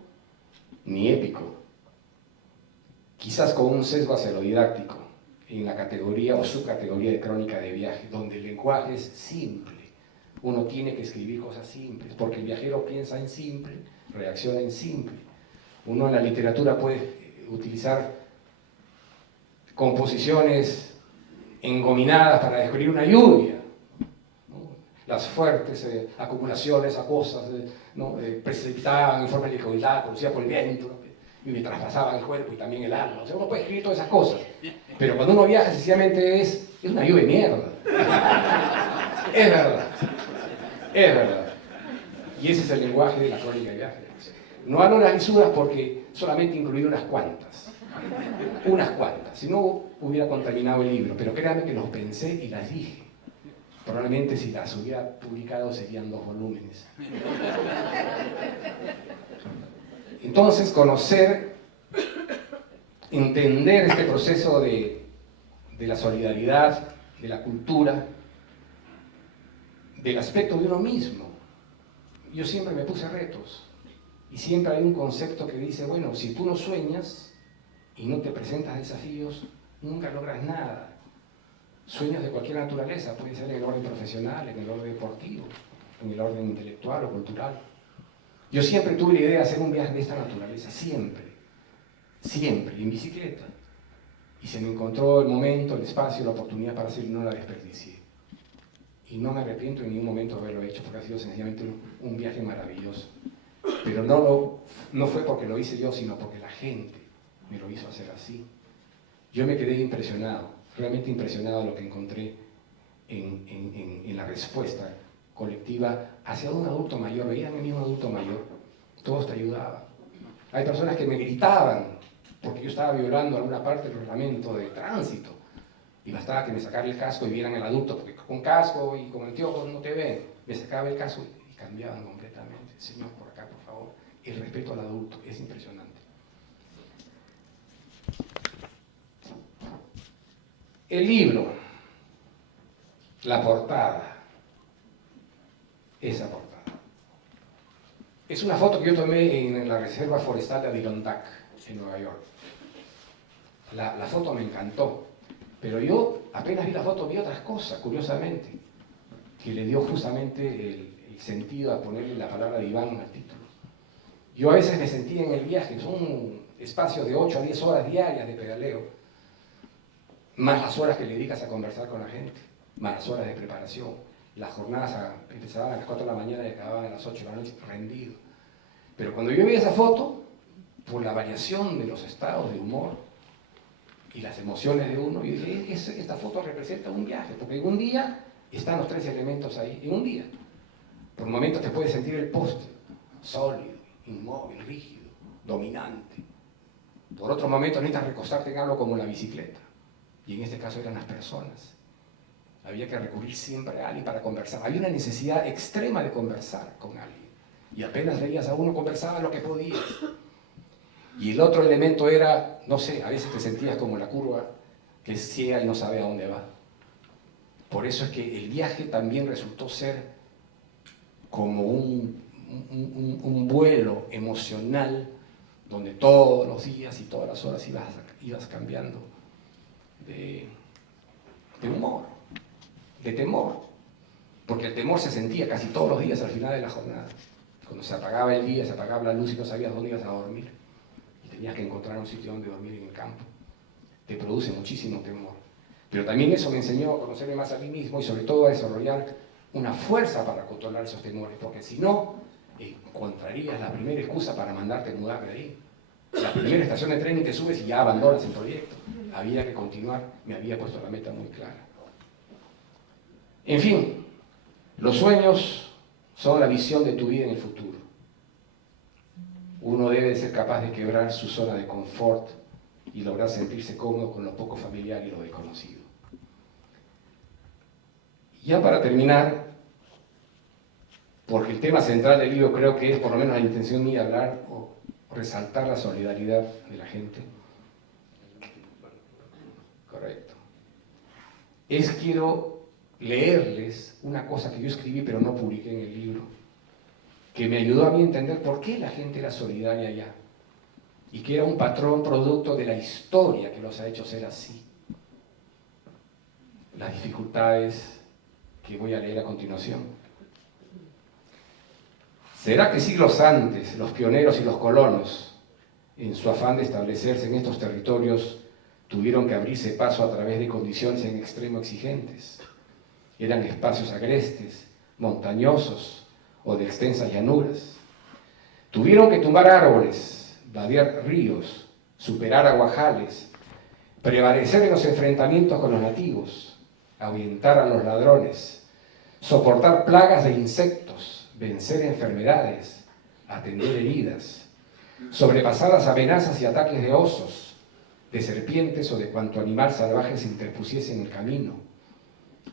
ni épico, quizás con un sesgo hacia lo didáctico, en la categoría o subcategoría de crónica de viaje, donde el lenguaje es simple. Uno tiene que escribir cosas simples, porque el viajero piensa en simple, reacciona en simple. Uno en la literatura puede utilizar composiciones engominadas para describir una lluvia, ¿no? Las fuertes acumulaciones acuosas precipitaban en forma de helicoidal, conducida por el viento, ¿no? Y me traspasaban el cuerpo y también el alma. O sea, uno puede escribir todas esas cosas, pero cuando uno viaja sencillamente es una lluvia de mierda. Es verdad. Es verdad. Y ese es el lenguaje de la crónica de viaje. No hablo de las lisuras porque solamente incluí unas cuantas. Unas cuantas. Si no, hubiera contaminado el libro. Pero créanme que los pensé y las dije. Probablemente si las hubiera publicado serían 2 volúmenes. Entonces, conocer, entender este proceso de la solidaridad, de la cultura, del aspecto de uno mismo. Yo siempre me puse retos y siempre hay un concepto que dice, bueno, si tú no sueñas y no te presentas desafíos, nunca logras nada. Sueños de cualquier naturaleza, puede ser en el orden profesional, en el orden deportivo, en el orden intelectual o cultural. Yo siempre tuve la idea de hacer un viaje de esta naturaleza, siempre, en bicicleta. Y se me encontró el momento, el espacio, la oportunidad para hacerlo y no la desperdicié. Y no me arrepiento en ningún momento de haberlo hecho, porque ha sido sencillamente un viaje maravilloso. Pero no fue porque lo hice yo, sino porque la gente me lo hizo hacer así. Yo me quedé impresionado, realmente impresionado de lo que encontré en la respuesta colectiva hacia un adulto mayor. Veían el mismo adulto mayor, todos te ayudaban. Hay personas que me gritaban porque yo estaba violando alguna parte del reglamento de tránsito. Y bastaba que me sacara el casco y vieran al adulto, porque con casco y con anteojos no te ven. Me sacaba el casco y cambiaban completamente. Señor, por acá, por favor. El respeto al adulto es impresionante. El libro, la portada, esa portada. Es una foto que yo tomé en la Reserva Forestal de Adirondack, en Nueva York. La foto me encantó, pero yo apenas vi la foto vi otras cosas, curiosamente, que le dio justamente el sentido a ponerle la palabra diván al título. Yo a veces me sentía en el viaje, son espacios de 8 a 10 horas diarias de pedaleo, más las horas que le dedicas a conversar con la gente, más las horas de preparación. Las jornadas empezaban a las 4 de la mañana y acababan a las 8 de la noche, rendido. Pero cuando yo vi esa foto, por la variación de los estados de humor y las emociones de uno, yo dije, esta foto representa un viaje, porque en un día están los 3 elementos ahí, en un día. Por momentos te puedes sentir el poste, sólido, inmóvil, rígido, dominante. Por otros momentos necesitas recostarte en algo como la bicicleta, y en este caso eran las personas. Había que recurrir siempre a alguien para conversar. Había una necesidad extrema de conversar con alguien. Y apenas leías a uno, conversaba lo que podías. Y el otro elemento era, no sé, a veces te sentías como la curva que es ciega y no sabe a dónde va. Por eso es que el viaje también resultó ser como un vuelo emocional donde todos los días y todas las horas ibas cambiando de humor, de temor, porque el temor se sentía casi todos los días al final de la jornada. Cuando se apagaba el día, se apagaba la luz y no sabías dónde ibas a dormir, y tenías que encontrar un sitio donde dormir en el campo, te produce muchísimo temor. Pero también eso me enseñó a conocerme más a mí mismo y sobre todo a desarrollar una fuerza para controlar esos temores, porque si no, encontrarías la primera excusa para mandarte mudar de ahí. La primera estación de tren y te subes y ya abandonas el proyecto. Había que continuar, me había puesto la meta muy clara. En fin, los sueños son la visión de tu vida en el futuro. Uno debe ser capaz de quebrar su zona de confort y lograr sentirse cómodo con lo poco familiar y lo desconocido. Ya para terminar, porque el tema central del libro creo que es, por lo menos la intención mía, hablar o resaltar la solidaridad de la gente. Correcto. Quiero leerles una cosa que yo escribí pero no publiqué en el libro, que me ayudó a mí a entender por qué la gente era solidaria allá, y que era un patrón producto de la historia que los ha hecho ser así. Las dificultades que voy a leer a continuación. ¿Será que siglos antes los pioneros y los colonos, en su afán de establecerse en estos territorios, tuvieron que abrirse paso a través de condiciones en extremo exigentes? Eran espacios agrestes, montañosos o de extensas llanuras. Tuvieron que tumbar árboles, vadear ríos, superar aguajales, prevalecer en los enfrentamientos con los nativos, ahuyentar a los ladrones, soportar plagas de insectos, vencer enfermedades, atender heridas, sobrepasar las amenazas y ataques de osos, de serpientes o de cuanto animal salvaje se interpusiese en el camino,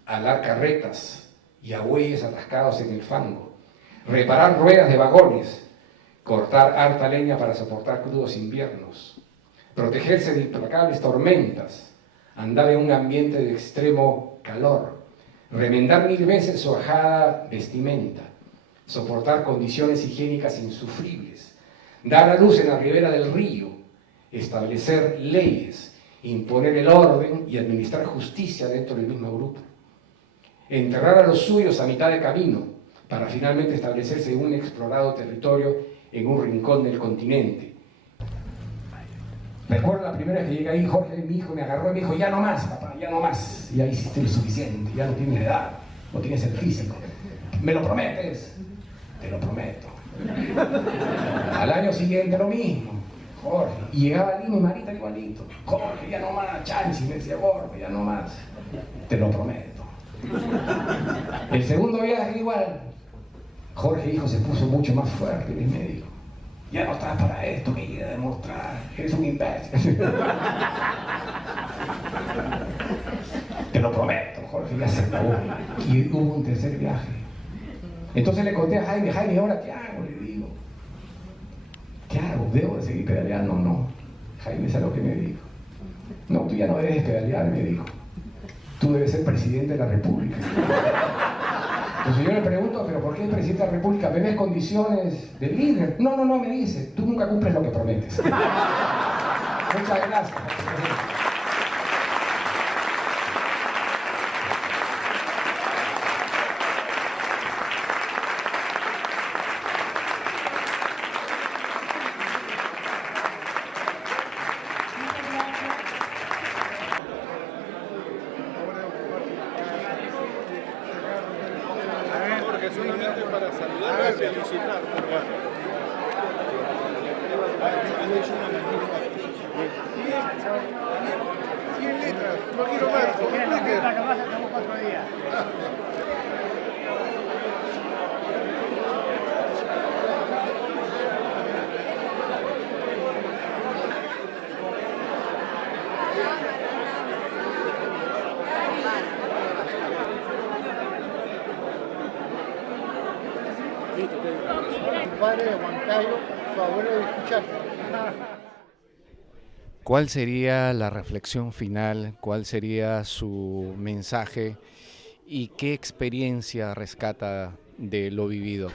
alar carretas y a bueyes atascados en el fango, reparar ruedas de vagones, cortar harta leña para soportar crudos inviernos, protegerse de implacables tormentas, andar en un ambiente de extremo calor, remendar 1000 veces su ajada vestimenta, soportar condiciones higiénicas insufribles, dar a luz en la ribera del río, establecer leyes, imponer el orden y administrar justicia dentro del mismo grupo, enterrar a los suyos a mitad de camino para finalmente establecerse en un explorado territorio en un rincón del continente. Recuerdo la primera vez que llegué ahí, Jorge, mi hijo, me agarró y me dijo, ya no más, papá, ya no más, ya hiciste lo suficiente, ya no tienes la edad, no tienes el físico. ¿Me lo prometes? Te lo prometo. Al año siguiente lo mismo, Jorge. Y llegaba a Lima y Marita igualito. Jorge, ya no más, Chanchi, me decía Jorge, ya no más. Te lo prometo. El segundo viaje igual. Jorge, hijo, se puso mucho más fuerte, y me dijo, ya no estás para esto, que ir a demostrar, eres un imbécil. Te lo prometo, Jorge, ya se acabó. Y hubo un tercer viaje. Entonces le conté a Jaime, Jaime, ¿ahora qué hago? Le digo, ¿qué hago? ¿Debo de seguir pedaleando o no? Jaime, ¿sabes lo que me dijo? No, tú ya no debes pedalear, me dijo. tú debes ser presidente de la República. Entonces yo le pregunto, ¿pero por qué el presidente de la República? ¿Me ves condiciones de líder? No, no, no, me dice, tú nunca cumples lo que prometes. Muchas gracias. Solamente para saludar y felicitar. Han hecho una magnífica exposición. 100 letras, no quiero más. Estamos 4 días. Mi padre de Juan Carlos, su abuelo de escuchar. ¿Cuál sería la reflexión final? ¿Cuál sería su mensaje? ¿Y qué experiencia rescata de lo vivido?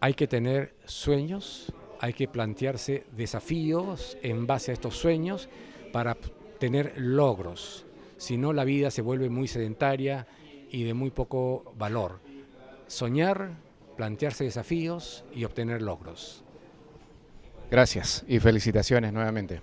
Hay que tener sueños, hay que plantearse desafíos en base a estos sueños para tener logros. Si no, la vida se vuelve muy sedentaria y de muy poco valor. Soñar, plantearse desafíos y obtener logros. Gracias y felicitaciones nuevamente.